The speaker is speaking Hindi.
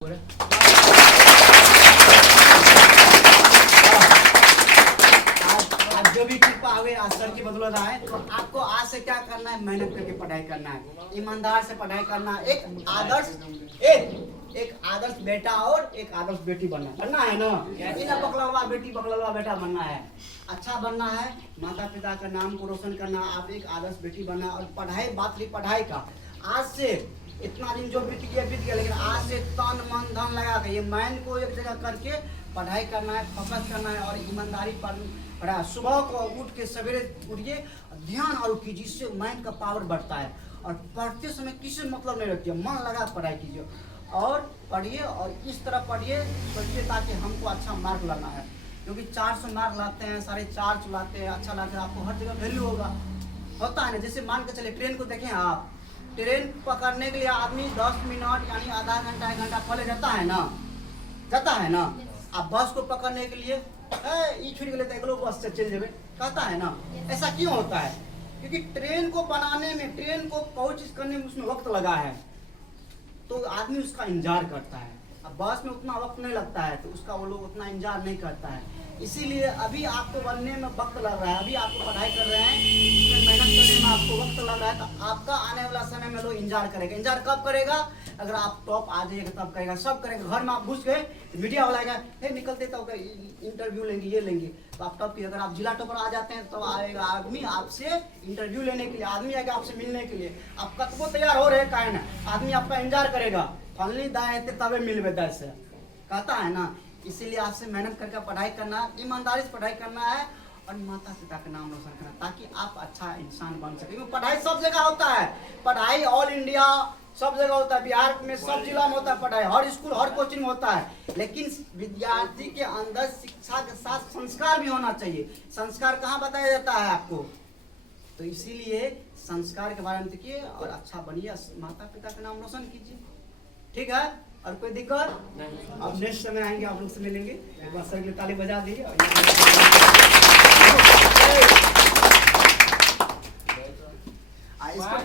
आज जो भी कृपा आवे आज सर की बदौलत आए, तो आपको आज से क्या करना है, मेहनत करके पढ़ाई करना है, ईमानदार से पढ़ाई करना है, एक आदर्श बेटा और एक आदर्श बेटी बनना है ना। बिना बकलवा बेटी बकलवा बेटा बनना है, अच्छा बनना है, माता पिता का नाम को रोशन करना, आप एक आदर्श बेटी बनना है। और पढ़ाई, बात रही पढ़ाई का, आज से इतना दिन जो बीत गया, लेकिन आज से तन मन धन लगा के ये माइंड को एक जगह करके पढ़ाई करना है, फोकस करना है और ईमानदारी पढ़ा। सुबह को उठ के सवेरे उठिए, ध्यान और कीजिए, इससे माइंड का पावर बढ़ता है। और पढ़ते समय किसी मतलब नहीं रखिए, मन लगा पढ़ाई कीजिए और पढ़िए, और इस तरह पढ़िए सोचिए ताकि हमको अच्छा मार्क लाना है, क्योंकि 400 मार्क लाते हैं, 450 लाते हैं, अच्छा लाते हैं, आपको हर जगह वैल्यू होता है ना। जैसे मान के चले ट्रेन को देखें आप, ट्रेन पकड़ने के लिए आदमी 10 मिनट यानी आधा घंटा 1 घंटा पहले जाता है ना। अब बस को पकड़ने के लिए छुट गए तो बस से चल जाए कहता है ना। ऐसा क्यों होता है? क्योंकि ट्रेन को बनाने में, ट्रेन को कोई चीज करने में उसमें वक्त लगा है, तो आदमी उसका इंतजार करता है। अब बस में उतना वक्त नहीं लगता है, तो उसका वो लोग उतना इंतजार नहीं करता है। इसीलिए अभी आपको बनने में वक्त लग रहा है, अभी आपको पढ़ाई कर रहे हैं, इसमें मेहनत करने में आपको वक्त लग रहा है, तो आपका आने वाला समय में लोग इंतजार करेगा। इंतजार कब करेगा? अगर आप टॉप आ जाइएगा तब करेगा, सब करेगा। घर में आप घुस गए, मीडिया वाला आएगा, निकलते तो इंटरव्यू लेंगे, ये लेंगे, तो आप टॉप की। अगर आप जिला टॉपर आ जाते हैं तो आएगा आदमी आपसे इंटरव्यू लेने के लिए, आदमी आएगा आपसे मिलने के लिए। आप कतबो तैयार हो रहे काहे ना, आदमी आपका इंतजार करेगा, फलनी दाए तबे मिलबे दस से कहता है ना। इसीलिए आपसे मेहनत करके पढ़ाई करना, ईमानदारी से पढ़ाई करना है और माता पिता का नाम रोशन करना, ताकि आप अच्छा इंसान बन सके। पढ़ाई सब जगह होता है, पढ़ाई ऑल इंडिया सब जगह होता है, बिहार में सब जिला में होता है पढ़ाई, हर स्कूल हर कोचिंग में होता है। लेकिन विद्यार्थी के अंदर शिक्षा के साथ संस्कार भी होना चाहिए। संस्कार कहाँ बताया जाता है आपको? तो इसीलिए संस्कार के बारे में देखिए और अच्छा बनिए, माता पिता का नाम रोशन कीजिए। ठीक है? और कोई दिक्कत नहीं? अब नेक्स्ट समय आएंगे, आप लोग से मिलेंगे। एक बार सर की ताली बजा दीजिए। इसको